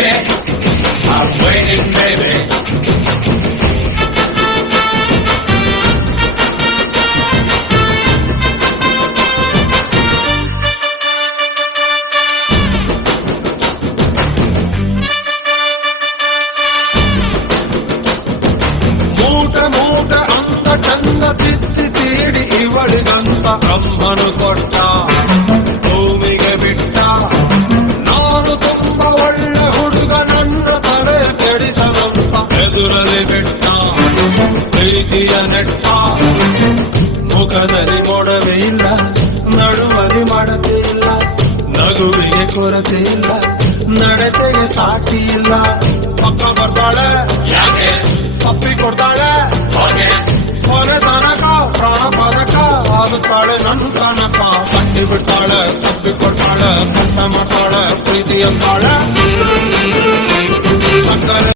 baby, I'm waiting, baby. ಮೂಟ ಮೂಟ ಅಂದ ಚಂದ ತಿದ್ದಿ ತೀಡಿ ಇವಳಿಗಂತ ಅಮ್ಮನು ಕೊಟ್ಟ, ಭೂಮಿಗೆ ಬಿಟ್ಟ. ನಾನು ತುಂಬ ಒಳ್ಳೆ ಹುಡುಗ, ನನ್ನ ತಲೆ ಕೆಡಿಸಲಂತ ಎದುರಲ್ಲಿ ಬಿಟ್ಟ. ಪ್ರೀತಿಯ ನೆಟ್ಟ, ಮುಖದಲ್ಲಿ ಕೊಡವೇ ಇಲ್ಲ, ನಡುವಲ್ಲಿ ಮಾಡತೆ ಇಲ್ಲ, ನಗುವಿಗೆ ಕೊರತೆ ಇಲ್ಲ, ನಡತೆಗೆ ಸಾಟಿ ಇಲ್ಲ. ಪಕ್ಕ ಬರ್ತಾಳೆ ಯಾಕೆ, ತಪ್ಪಿ ಕೊಡ್ತಾಳೆ ಹಾಗೆ, ಕೊನೆ ತನಕ ಪ್ರಾಣ ಪದಕ ಆಗುತ್ತಾಳೆ ನನ್ನ ತನಕ. ತಪ್ಪಿ ಬಿಡ್ತಾಳೆ, ತಪ್ಪಿ ಕೊಡ್ತಾಳೆ, ಪಟ್ಟ ಮಾಡ್ತಾಳೆ, ಪ್ರೀತಿ ಅಂತಾಳೆ. ಸಕ್ಕರೆ